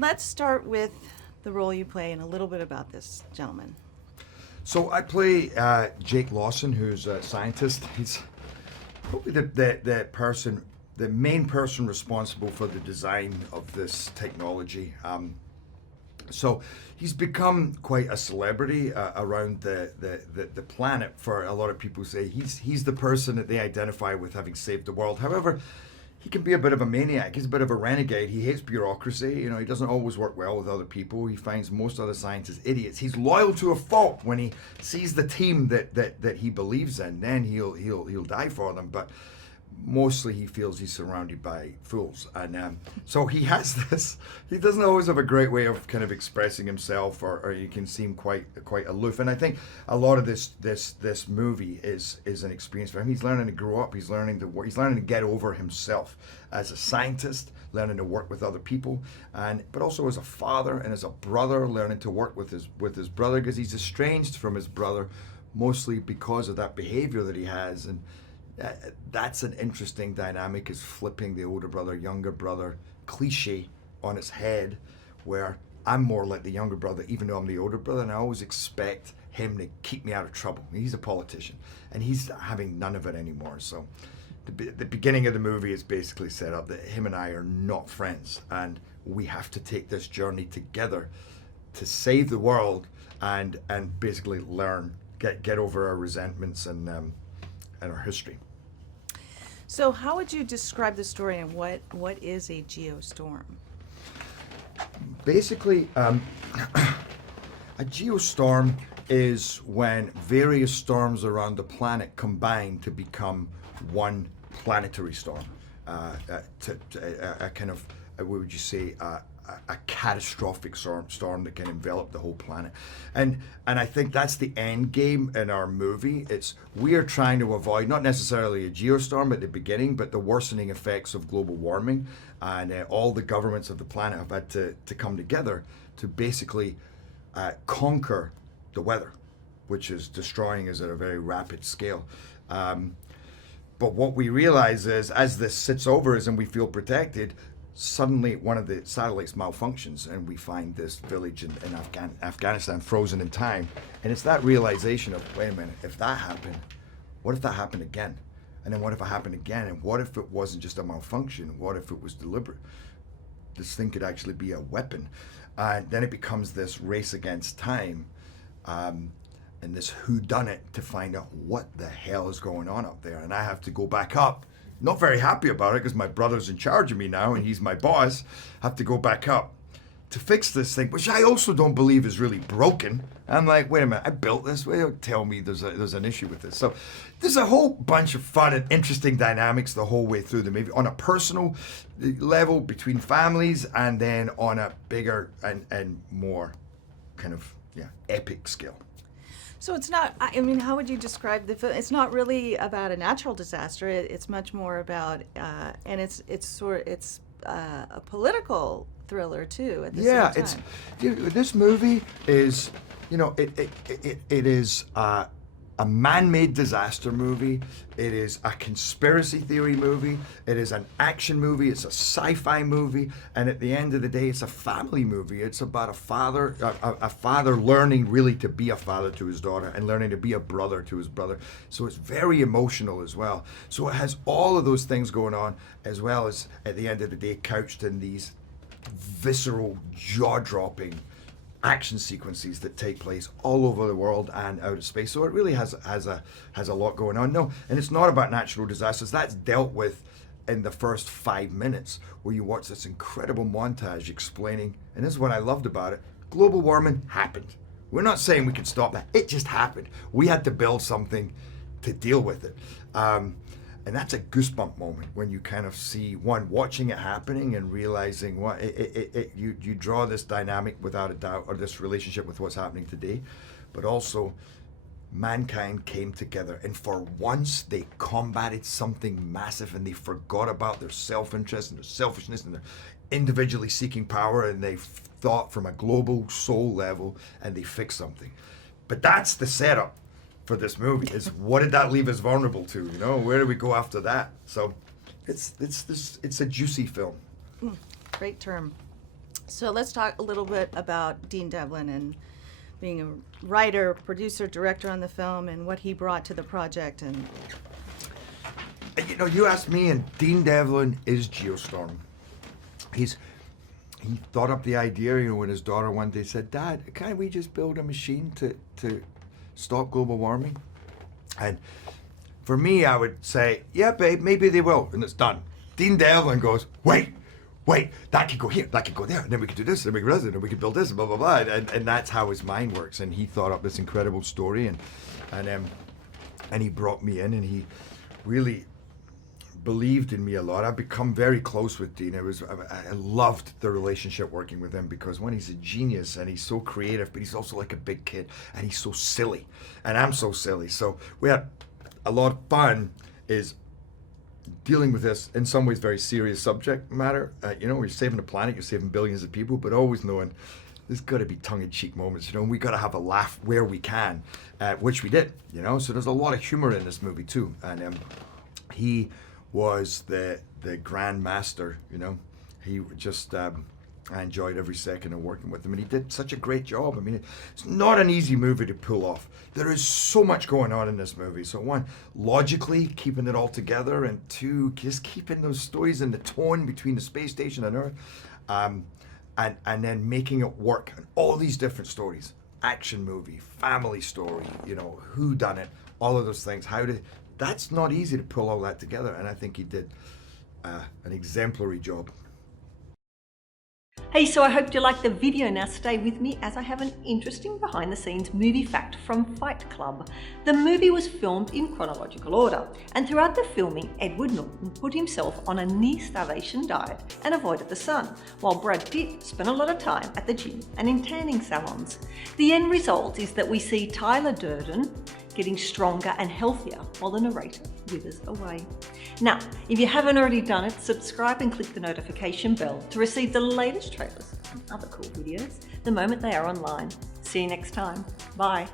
Let's start with the role you play and a little bit about this gentleman. So I play Jake Lawson, who's a scientist. He's probably the main person responsible for the design of this technology. So he's become quite a celebrity around the planet. For a lot of people, say he's the person that they identify with having saved the world. However, he can be a bit of a maniac. He's a bit of a renegade. He hates bureaucracy. You know, he doesn't always work well with other people. He finds most other scientists idiots. He's loyal to a fault. When he sees the team that he believes in, then he'll die for them. But mostly he feels he's surrounded by fools, and so he has this. He doesn't always have a great way of kind of expressing himself, or you can seem quite aloof. And I think a lot of this movie is an experience for him. He's learning to grow up. He's learning to work. He's learning to get over himself as a scientist, learning to work with other people, but also as a father and as a brother, learning to work with his brother, because he's estranged from his brother, mostly because of that behavior that he has. And that's an interesting dynamic, is flipping the older brother, younger brother cliche on its head, where I'm more like the younger brother, even though I'm the older brother, and I always expect him to keep me out of trouble. He's a politician, and he's having none of it anymore. So the beginning of the movie is basically set up that him and I are not friends, and we have to take this journey together to save the world and basically get over our resentments and our history. So how would you describe the story, and what is a geostorm? Basically, a geostorm is when various storms around the planet combine to become one planetary storm. A kind of, what would you say, a catastrophic storm that can envelop the whole planet. And I think that's the end game in our movie. We are trying to avoid not necessarily a geostorm at the beginning, but the worsening effects of global warming. And all the governments of the planet have had to come together to basically conquer the weather, which is destroying us at a very rapid scale. But what we realize is, as this sits over us and we feel protected, suddenly one of the satellites malfunctions, and we find this village in Afghanistan frozen in time. And it's that realization of, wait a minute, if that happened, what if that happened again? And then what if it happened again? And what if it wasn't just a malfunction? What if it was deliberate? This thing could actually be a weapon. And then it becomes this race against time, and this whodunit to find out what the hell is going on up there. And I have to go back up. Not very happy about it, because my brother's in charge of me now and he's my boss. Have to go back up to fix this thing, which I also don't believe is really broken. I'm like, wait a minute, I built this. Why don't tell me there's an issue with this? So there's a whole bunch of fun and interesting dynamics the whole way through the movie, on a personal level between families, and then on a bigger and more kind of epic scale. So it's not, I mean, how would you describe the film? It's not really about a natural disaster. It's much more about, and it's a political thriller too at the same time. This movie is, it is a man-made disaster movie. It is a conspiracy theory movie. It is an action movie. It's a sci-fi movie. And at the end of the day, it's a family movie. It's about a father learning really to be a father to his daughter, and learning to be a brother to his brother. So it's very emotional as well. So it has all of those things going on, as well as, at the end of the day, couched in these visceral, jaw-dropping action sequences that take place all over the world and out of space. So it really has a lot going on. No, and it's not about natural disasters. That's dealt with in the first 5 minutes, where you watch this incredible montage explaining, and this is what I loved about it, global warming happened. We're not saying we could stop that. It just happened. We had to build something to deal with it. And that's a goosebump moment when you kind of see, one, watching it happening and realizing what you draw this dynamic without a doubt, or this relationship with what's happening today, but also mankind came together, and for once they combated something massive, and they forgot about their self-interest and their selfishness and their individually seeking power, and they thought from a global soul level, and they fixed something. But that's the setup for this movie, is what did that leave us vulnerable to? Where do we go after that? So it's a juicy film. Great term. So let's talk a little bit about Dean Devlin and being a writer, producer, director on the film, and what he brought to the project. And You know, you asked me, and Dean Devlin is Geostorm. He thought up the idea, you know, when his daughter one day said, "Dad, can't we just build a machine to stop global warming?" And for me, I would say, "Yeah, babe, maybe they will," and it's done. Dean Devlin goes, wait, that could go here, that could go there, and then we could do this, and we could do this, and we could build this, and blah, blah, blah. And that's how his mind works. And he thought up this incredible story, and he brought me in, and he really believed in me a lot. I've become very close with Dean. I loved the relationship working with him, because one, he's a genius, and he's so creative, but he's also like a big kid, and he's so silly, and I'm so silly. So we had a lot of fun is dealing with this, in some ways, very serious subject matter. You know, you're saving the planet, you're saving billions of people, but always knowing there's got to be tongue-in-cheek moments, you know, and we got to have a laugh where we can, which we did, you know. So there's a lot of humor in this movie too, and he was the grand master, you know. He just I enjoyed every second of working with him, and he did such a great job. I mean, it's not an easy movie to pull off. There is so much going on in this movie. So one, logically keeping it all together, and two, just keeping those stories and the tone between the space station and Earth, and then making it work. And all these different stories, action movie, family story, you know, who done it, all of those things. That's not easy to pull all that together, and I think he did an exemplary job. Hey, so I hope you liked the video. Now stay with me as I have an interesting behind the scenes movie fact from Fight Club. The movie was filmed in chronological order, and throughout the filming, Edward Norton put himself on a near starvation diet and avoided the sun, while Brad Pitt spent a lot of time at the gym and in tanning salons. The end result is that we see Tyler Durden getting stronger and healthier while the narrator withers away. Now, if you haven't already done it, subscribe and click the notification bell to receive the latest trailers and other cool videos the moment they are online. See you next time. Bye.